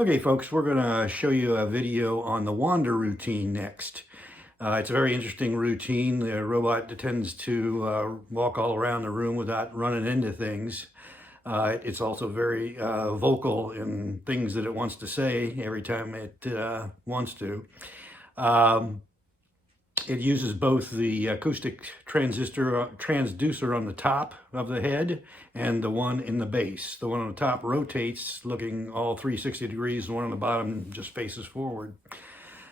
Okay, folks, we're going to show you a video on the wander routine next. It's a very interesting routine. The robot tends to walk all around the room without running into things. It's also very vocal in things that it wants to say every time it wants to. It uses both the acoustic transducer on the top of the head and the one in the base. The one on the top rotates looking all 360 degrees, the one on the bottom just faces forward.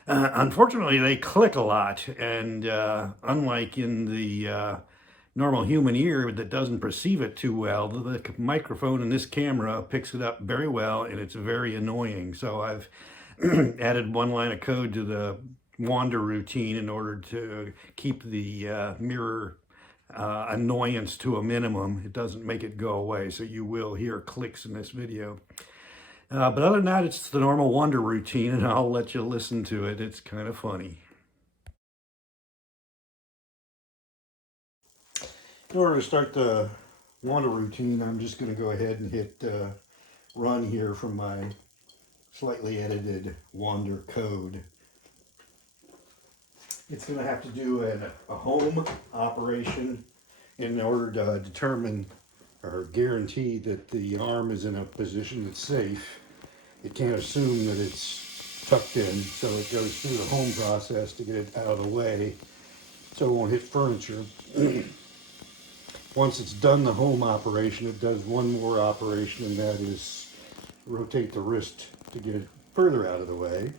Unfortunately, they click a lot, and unlike in the normal human ear that doesn't perceive it too well, the microphone in this camera picks it up very well, and it's very annoying. So I've added one line of code to the wander routine in order to keep the mirror annoyance to a minimum. It doesn't make it go away, so you will hear clicks in this video. But other than that, it's the normal wander routine, and I'll let you listen to it. It's kind of funny. In order to start the wander routine, I'm just going to go ahead and hit run here from my slightly edited wander code. It's going to have to do a home operation in order to determine or guarantee that the arm is in a position that's safe. It can't assume that it's tucked in, so it goes through the home process to get it out of the way so it won't hit furniture. Once it's done the home operation, it does one more operation, and that is rotate the wrist to get it further out of the way.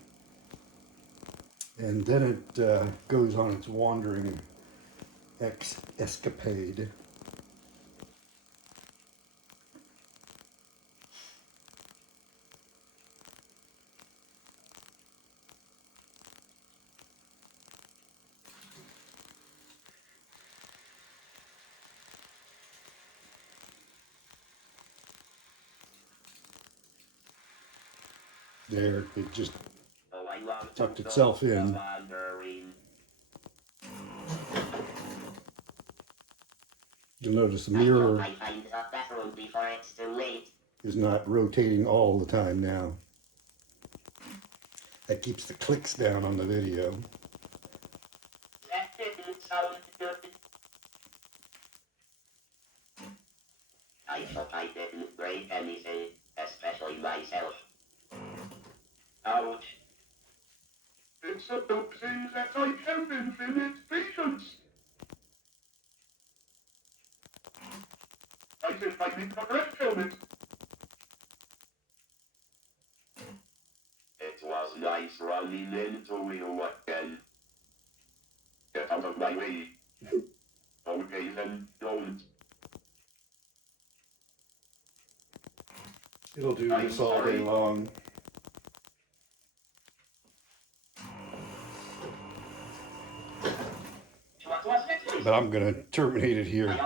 And then it goes on its wandering escapade. There, it just tucked itself in. You'll notice the mirror is not rotating all the time now. That keeps the clicks down on the video. That didn't sound good. I thought I didn't break anything, especially myself. Ouch. It's a good thing that I have infinite patience. I think I need a correct helmet. It was nice running into you again. Get out of my way. Okay then, don't. It'll do this all day long. But I'm going to terminate it here.